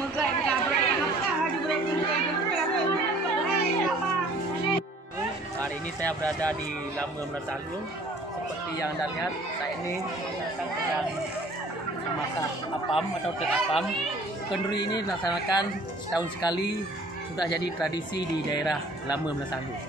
Hari ini saya berada di Lama Melatanggung. Seperti yang anda lihat, saya ini sedang memasak apam atau tek apam. Kenduri ini dilaksanakan setahun sekali, sudah jadi tradisi di daerah Lama Melatanggung.